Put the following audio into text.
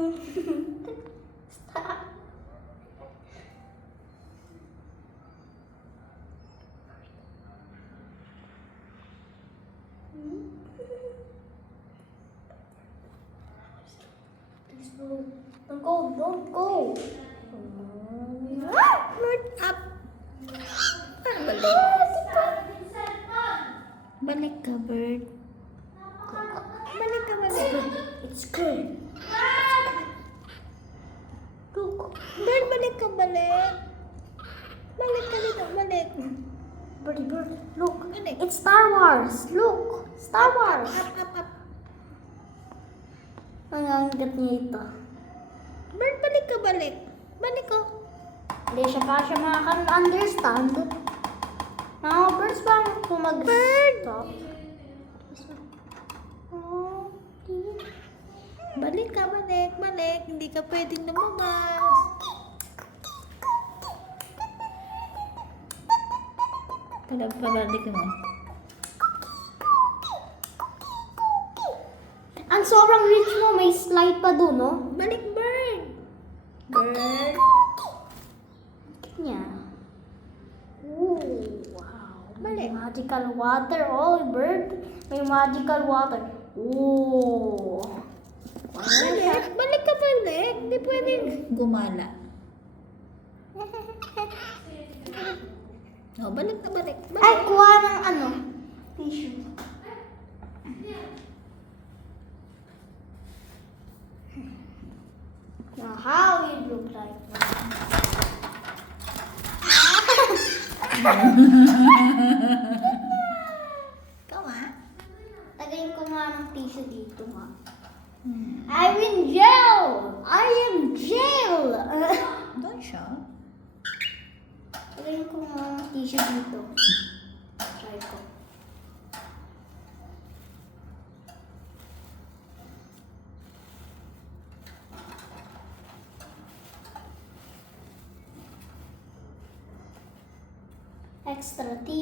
Stop. Please no. Don't go. Don't go. Bird up. Balik. Balik ka, bird. Balik ka, balik. It's good. Look. Bird, balik ka, balik. Balik ka dito, balik. Birdie bird. Look. Balik. It's Star Wars. Look. Star Wars. Up. Ang hanggat niya ito. Bird, balik ka, balik. Balik ko. Hindi siya pa siya makaka-understand. Mga birds ba kung mag-stop? Oh, Balik ka, balik. Hindi ka pwedeng lumabas. Pabalik mo. Ang sobrang rich mo, may slide pa doon, no? Balik, bird. Bird. Niya. Ooh, wow. Balik. Magical water. Oh, bird. May magical water. Ooh. Balik. Balik ka, balik. Hindi pwedeng gumala. Oh, balik na, balik. Ay, kuha ng ano? Tissue. Now, how you look like Ikaw, ha? Tagayin ko nga ng tissue dito, ha? I'm in jail! I am jail! Don't show. Tagayin ko nga ng tissue dito. Try ko. Extra tissue.